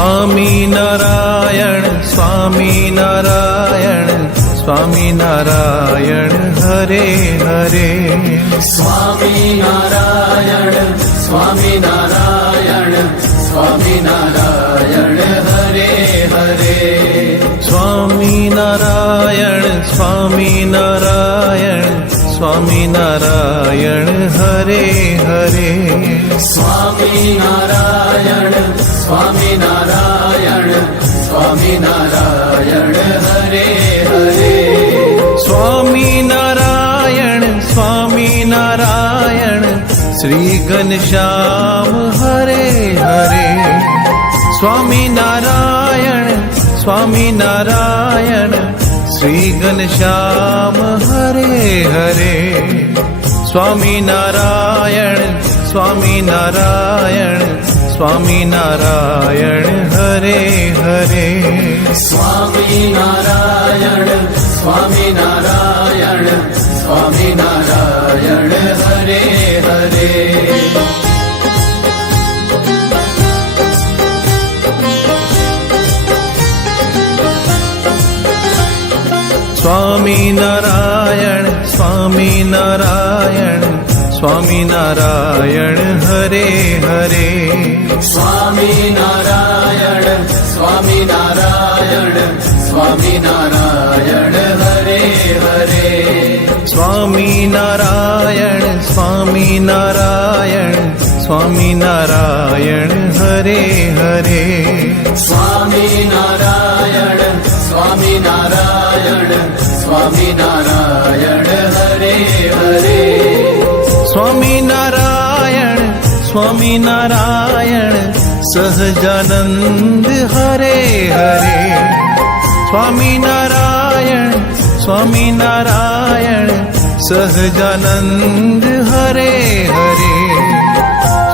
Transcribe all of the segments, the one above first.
Swaminarayan Swaminarayan Swaminarayan Hare Hare. Swaminarayan Swaminarayan Swaminarayan Hare Hare. Swaminarayan Swaminarayan Swaminarayan Hare Hare. Swaminarayan Swaminarayan Swaminarayan Hare Hare. Swaminarayan Swaminarayan Shri Ghanshyam Hare Hare. Swaminarayan Swaminarayan Shri Ghanshyam Hare Hare. Swaminarayan Swaminarayan Swaminarayan Hare Hare. Swaminarayan Swaminarayan Swaminarayan Hare Hare. Swaminarayan Swaminarayan Swaminarayan Hare Hare. Swaminarayan Swaminarayan Swaminarayan Hare Hare. Swaminarayan Swaminarayan Swaminarayan Hare Hare. Swaminarayan Swaminarayan Swaminarayan Hare Hare. Swaminarayan Swaminarayan Sahajanand Hare Hare. Swaminarayan Swaminarayan Sahajanand Hare Hare.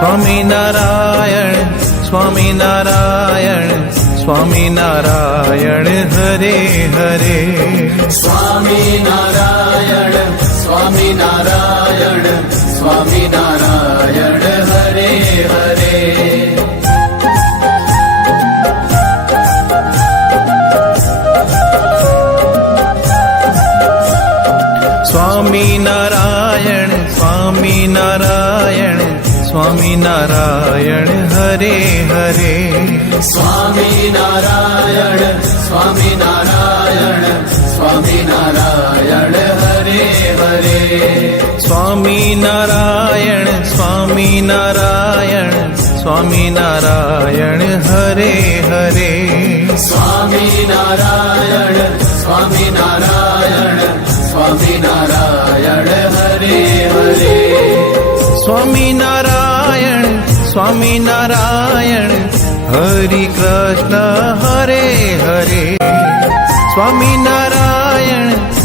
Swaminarayan Swaminarayan Swaminarayan Hare Hare. Swaminarayan Swaminarayan Swaminarayan Hare Hare. Swaminarayan Swaminarayan Swaminarayan Hare Hare. Swaminarayan Swaminarayan Swaminarayan Hare Hare. Swaminarayan Swaminarayan Swaminarayan Hare Hare. Swaminarayan Swaminarayan Swaminarayan Hare Hare. Swaminarayan Swaminarayan Hari Krishna Hare Hare. Swaminarayan